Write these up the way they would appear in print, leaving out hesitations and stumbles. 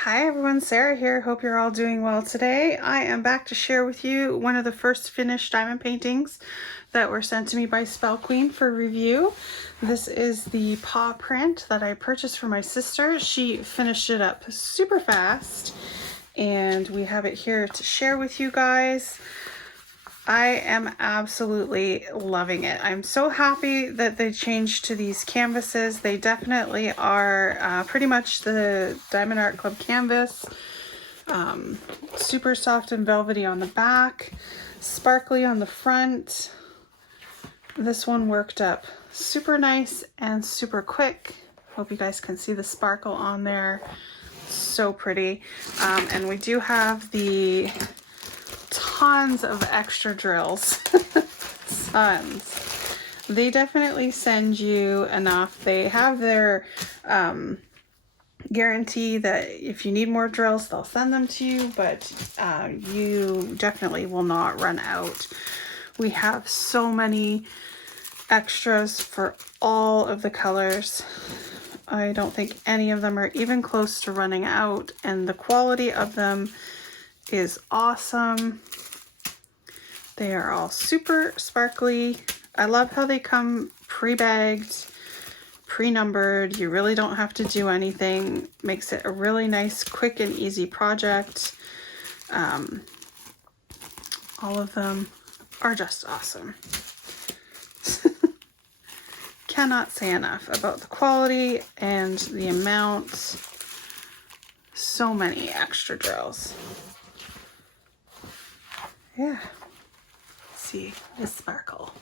Hi everyone, Sarah here. Hope you're all doing well today. I am back to share with you one of the first finished diamond paintings that were sent to me by Spell Queen for review. This is the paw print that I purchased for my sister. She finished it up super fast and we have it here to share with you guys. I am absolutely loving it. I'm so happy that they changed to these canvases. They definitely are pretty much the Diamond Art Club canvas. Super soft and velvety on the back, sparkly on the front. This one worked up super nice and super quick. Hope you guys can see the sparkle on there. So pretty. And we do have the tons of extra drills. Tons. They definitely send you enough. They have their guarantee that if you need more drills, they'll send them to you, but you definitely will not run out. We have so many extras for all of the colors. I don't think any of them are even close to running out, and the quality of them is awesome. They are all super sparkly. I love how they come pre-bagged, pre-numbered. You really don't have to do anything. Makes it a really nice, quick and easy project. All of them are just awesome. Cannot say enough about the quality and the amount. So many extra drills. Yeah. See the sparkle.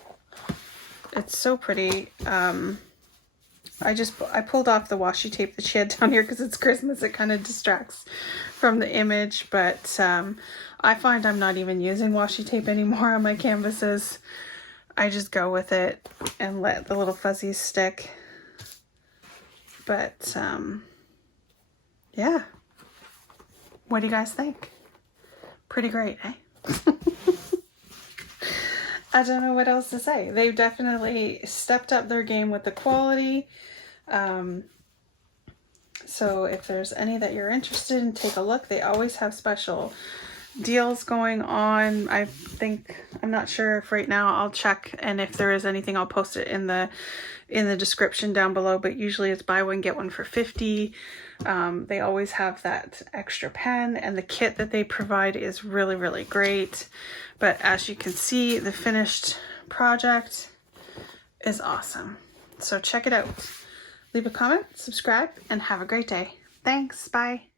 It's so pretty. I pulled off the washi tape that she had down here because it's Christmas. It kind of distracts from the image, but I find I'm not even using washi tape anymore on my canvases. I just go with it and let the little fuzzies stick. But yeah. What do you guys think? Pretty great, eh? I don't know what else to say. They've definitely stepped up their game with the quality. So if there's any that you're interested in, take a look. They always have special deals going on. I'm not sure if right now. I'll check, and if there is anything, I'll post it in the description down below, but usually it's buy one get one for 50. They always have that extra pen, and the kit that they provide is really, really great. But as you can see, the finished project is awesome. So check it out. Leave a comment, subscribe, and have a great day. Thanks. Bye.